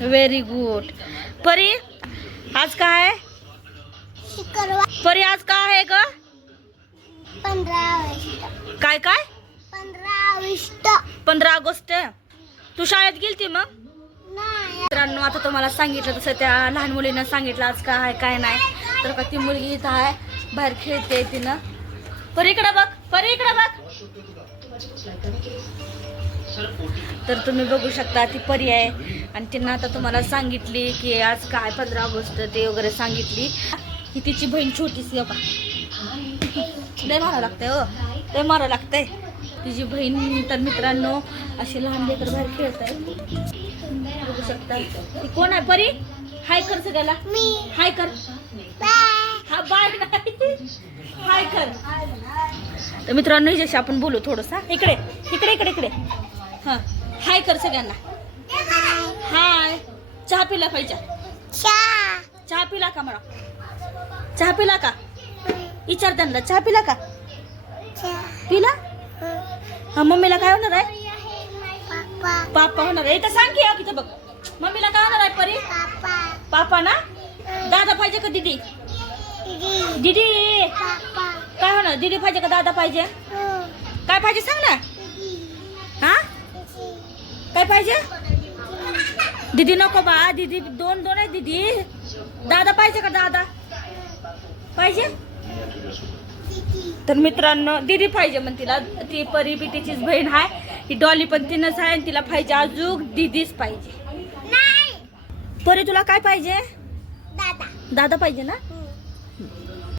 Very good. परी आज काय आहे? परी आज काय आहे ग? 15 ऑगस्ट. काय काय? 15 ऑगस्ट. 15 ऑगस्ट. तू शाळेत गेलती मग? नाही. मित्रांनो आता तुम्हाला सांगितलं तसं त्या लहान मुलीनं सांगितलं आज काय आहे काय नाही. तर का ती मुलगी इथं आहे बाहेर खेळते तिनं. परी इकडं बघ, परी इकडं बघ. तर तुम्ही बघू शकता ती परी आहे आणि तिनं आता तुम्हाला सांगितली की आज काय 15 ऑगस्ट ते वगैरे सांगितली. ही तिची बहीण छोटीशी हो का, लय मारा लागतंय हो, लय मारा लागतंय तिची बहीण. तर मित्रांनो अशी लहान लेकर बाहेर खेळत आहे बघू शकता. ती कोण आहे परी? हाय कर सगळ्याला, मी. हाय कर. हा बाय नाही, हाय कर. तर मित्रांनो हिच्याशी आपण बोलू थोडंसं. इकडे इकडे इकडे इकडे. हां हाय कर सगळ्यांना. हाय. चहा पिला पाहिजे? चहा पिला का मला? चहा पिला का? विचार त्यांना चहा पिला का? पिला? हा मम्मीला काय होणार आहे? पापा होणार आहे. इथं सांग की तिथं बघ. मम्मीला काय होणार आहे परी? पापा ना? दादा पाहिजे का दीदी? दीदी. काय होणार? दीदी पाहिजे का दादा पाहिजे? काय पाहिजे सांग ना. हा काय पाहिजे? दीदी नको बा. दीदी दोन आहे दीदी. दादा पाहिजे का? दादा पाहिजे. तर मित्रांनो दीदी पाहिजे मग तिला. ती परी बी तिचीच बहीण आहे. ही डॉली पण तिनंच आहे आणि तिला पाहिजे अजून दीदीच पाहिजे. परी तुला काय पाहिजे? दादा पाहिजे ना?